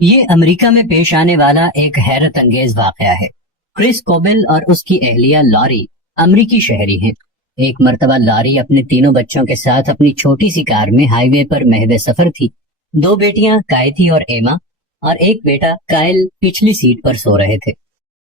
یہ امریکہ میں پیش آنے والا ایک حیرت انگیز واقعہ ہے۔ کرس کوبل اور اس کی اہلیہ لاری امریکی شہری ہیں۔ ایک مرتبہ لاری اپنے تینوں بچوں کے ساتھ اپنی چھوٹی سی کار میں ہائی وے پر محو سفر تھی۔ دو بیٹیاں کائتی اور ایما اور ایک بیٹا کائل پچھلی سیٹ پر سو رہے تھے۔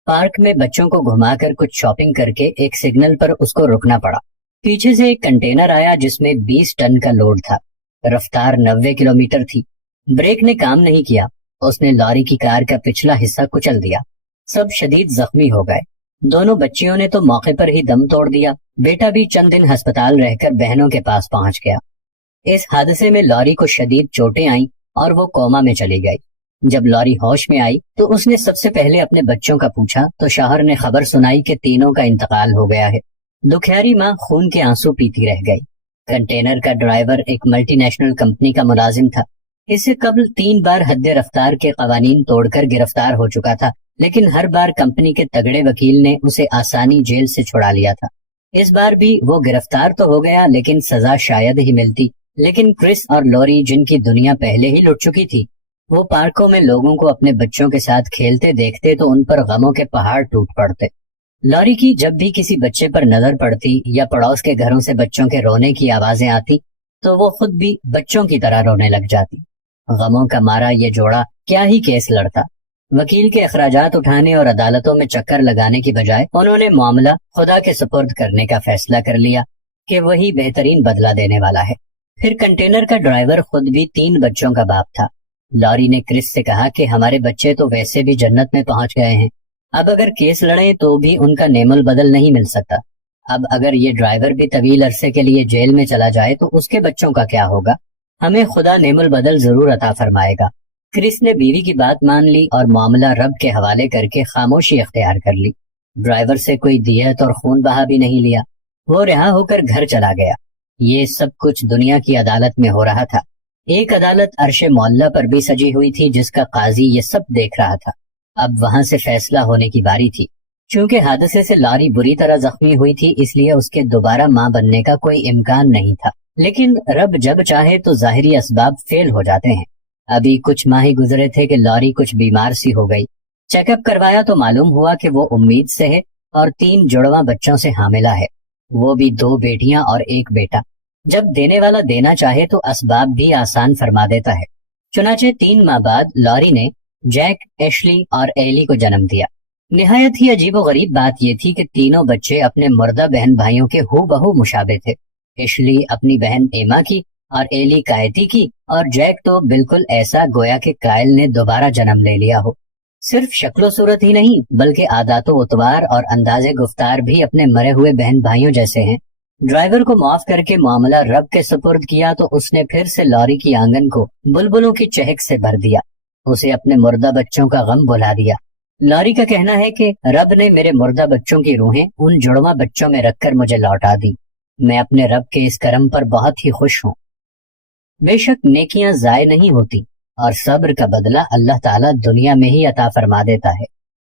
پارک میں بچوں کو گھما کر کچھ شاپنگ کر کے ایک سگنل پر اس کو رکنا پڑا۔ پیچھے سے ایک کنٹینر آیا جس میں 20 ٹن کا لوڈ تھا۔ رفتار 90 کلومیٹر تھی۔ بریک نے کام نہیں کیا۔ اس نے لاری کی کار کا پچھلا حصہ کچل دیا۔ سب شدید زخمی ہو گئے۔ دونوں بچیوں نے تو موقع پر ہی دم توڑ دیا۔ بیٹا بھی چند دن ہسپتال رہ کر بہنوں کے پاس پہنچ گیا۔ اس حادثے میں لاری کو شدید چوٹیں آئیں اور وہ کوما میں چلی گئی۔ جب لاری ہوش میں آئی تو اس نے سب سے پہلے اپنے بچوں کا پوچھا تو شوہر نے خبر سنائی کہ تینوں کا انتقال ہو گیا ہے۔ دکھیاری ماں خون کے آنسو پیتی رہ گئی۔ کنٹینر کا ڈرائیور ایک ملٹی نیشنل کمپنی کا ملازم تھا۔ اس سے قبل 3 بار حد رفتار کے قوانین توڑ کر گرفتار ہو چکا تھا، لیکن ہر بار کمپنی کے تگڑے وکیل نے اسے آسانی جیل سے چھڑا لیا تھا۔ اس بار بھی وہ گرفتار تو ہو گیا لیکن سزا شاید ہی ملتی۔ لیکن کرس اور لوری جن کی دنیا پہلے ہی لٹ چکی تھی، وہ پارکوں میں لوگوں کو اپنے بچوں کے ساتھ کھیلتے دیکھتے تو ان پر غموں کے پہاڑ ٹوٹ پڑتے۔ لوری کی جب بھی کسی بچے پر نظر پڑتی یا پڑوس کے گھروں سے بچوں کے رونے کی آوازیں آتی تو وہ خود بھی بچوں کی طرح رونے لگ جاتی۔ غموں کا مارا یہ جوڑا کیا ہی کیس لڑتا۔ وکیل کے اخراجات اٹھانے اور عدالتوں میں چکر لگانے کی بجائے انہوں نے معاملہ خدا کے سپرد کرنے کا فیصلہ کر لیا کہ وہی بہترین بدلہ دینے والا ہے۔ پھر کنٹینر کا ڈرائیور خود بھی 3 بچوں کا باپ تھا۔ لاری نے کرس سے کہا کہ ہمارے بچے تو ویسے بھی جنت میں پہنچ گئے ہیں، اب اگر کیس لڑیں تو بھی ان کا نعم البدل نہیں مل سکتا۔ اب اگر یہ ڈرائیور بھی طویل عرصے کے لیے جیل میں چلا جائے تو اس کے بچوں کا کیا ہوگا؟ ہمیں خدا نعم البدل ضرور عطا فرمائے گا۔ کرس نے بیوی کی بات مان لی اور معاملہ رب کے حوالے کر کے خاموشی اختیار کر لی۔ ڈرائیور سے کوئی دیت اور خون بہا بھی نہیں لیا۔ وہ رہا ہو کر گھر چلا گیا۔ یہ سب کچھ دنیا کی عدالت میں ہو رہا تھا۔ ایک عدالت عرش معلیٰ پر بھی سجی ہوئی تھی جس کا قاضی یہ سب دیکھ رہا تھا۔ اب وہاں سے فیصلہ ہونے کی باری تھی۔ چونکہ حادثے سے لاری بری طرح زخمی ہوئی تھی اس لیے اس کے دوبارہ ماں بننے کا کوئی امکان نہیں تھا، لیکن رب جب چاہے تو ظاہری اسباب فیل ہو جاتے ہیں۔ ابھی کچھ ماہ ہی گزرے تھے کہ لاری کچھ بیمار سی ہو گئی۔ چیک اپ کروایا تو معلوم ہوا کہ وہ امید سے ہے اور 3 جڑواں بچوں سے حاملہ ہے، وہ بھی 2 بیٹیاں اور 1 بیٹا۔ جب دینے والا دینا چاہے تو اسباب بھی آسان فرما دیتا ہے۔ چنانچہ 3 ماہ بعد لاری نے جیک، ایشلی اور ایلی کو جنم دیا۔ نہایت ہی عجیب و غریب بات یہ تھی کہ تینوں بچے اپنے مردہ بہن بھائیوں کے ہو بہو مشابہ تھے۔ ایشلی اپنی بہن ایما کی اور ایلی کائتی کی، اور جیک تو بالکل ایسا گویا کہ کائل نے دوبارہ جنم لے لیا ہو۔ صرف شکل و صورت ہی نہیں بلکہ عادات و اطوار اور انداز گفتار بھی اپنے مرے ہوئے بہن بھائیوں جیسے ہیں۔ ڈرائیور کو معاف کر کے معاملہ رب کے سپرد کیا تو اس نے پھر سے لاری کی آنگن کو بلبلوں کی چہک سے بھر دیا۔ اسے اپنے مردہ بچوں کا غم بھلا دیا۔ لاری کا کہنا ہے کہ رب نے میرے مردہ بچوں کی روحیں ان جڑواں بچوں میں رکھ کر مجھے لوٹا دی۔ میں اپنے رب کے اس کرم پر بہت ہی خوش ہوں۔ بے شک نیکیاں ضائع نہیں ہوتی اور صبر کا بدلہ اللہ تعالیٰ دنیا میں ہی عطا فرما دیتا ہے۔